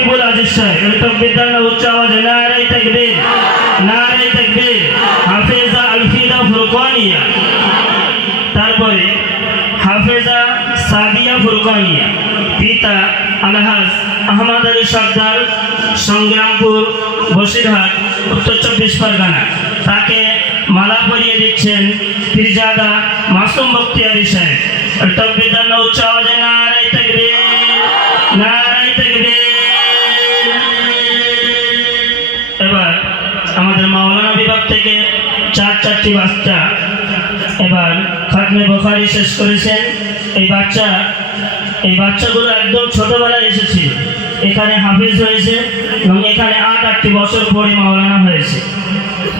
হাবিবুল আজিজ সাহেব তাকবীর না উচ্চ আওয়াজে নারে তাকবীর নারে তাকবীর হাফেজা আলফিদা ফুরকানিয়া তারপরে হাফেজা সাদিয়া ফুরকানিয়া পিতা আলহাজ আহমদ আলী সর্দার সংগ্রামপুর বসিরহাট উত্তর 24 পরগনা তাকে মালা পরিয়ে দিচ্ছেন পীরজাদা মাসুম বখতিয়ারি সাহেব তাকবীর না উচ্চ আওয়াজে নারে তাকবীর নারে তাকবীর এবার আমাদের মাওলানা বিভাগ থেকে চারটি বাচ্চা এবার খাতমে বুখারী শেষ করেছেন এই বাচ্চাগুলো একদম ছোটবেলায় এসেছিল এখানে হাফেজ হয়েছে এবং এখানে 8-8 বছর পরে মাওলানা হয়েছে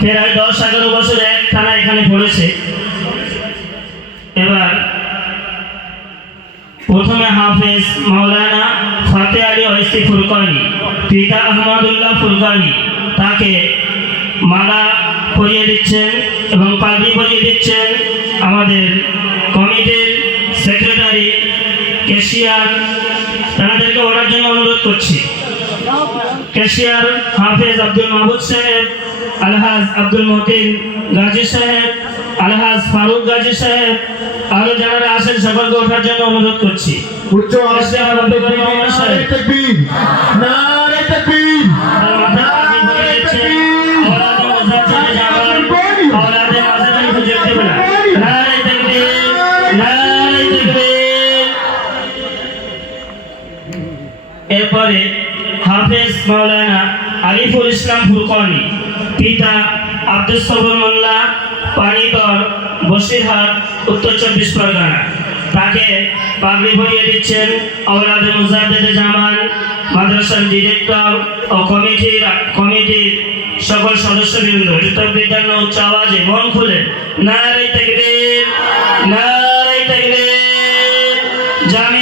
প্রায় 10-11 বছর এক টানা এখানে পড়েছে এবার প্রথমে হাফেজ মাওলানা ফাতে আলী ওয়াইসি ফুরকানি পিতা আহমদুল্লাহ ফুরকানি তাকে মালা পরিয়ে দিচ্ছেন এবং পাগড়ি পরিয়ে দিচ্ছেন আমাদের কমিটির সেক্রেটারি ক্যাশিয়ার তাদেরকে ওঠার জন্য অনুরোধ করছি ক্যাশিয়ার হাফেজ আব্দুল মাহবুব সাহেব আলহাজ আব্দুল মতিন গাজী সাহেব আলহাজ ফারুক গাজী সাহেব আরো যারা আছেন সকলকে ওঠার জন্য অনুরোধ করছি উচ্চ আওয়াজে নারে তাকবীর নারে তাকবীর এরপরে হাফেজ মাওলানা আরিফুল ইসলাম ফুরকানি পিতা আব্দুল সবুর মোল্লা পানিতর বসিরহাট উত্তর 24 পরগনা তাকে পাগড়ি পরিয়ে দিচ্ছেন আওলাদে মুজাদ্দেদে জামান মাদ্রাসার ডিরেক্টর ও কমিটির সকল সদস্যবৃন্দ তাকবীর না উচ্চ আওয়াজে মন খুলে নারে তাকবীর নারে তাকবীর জামি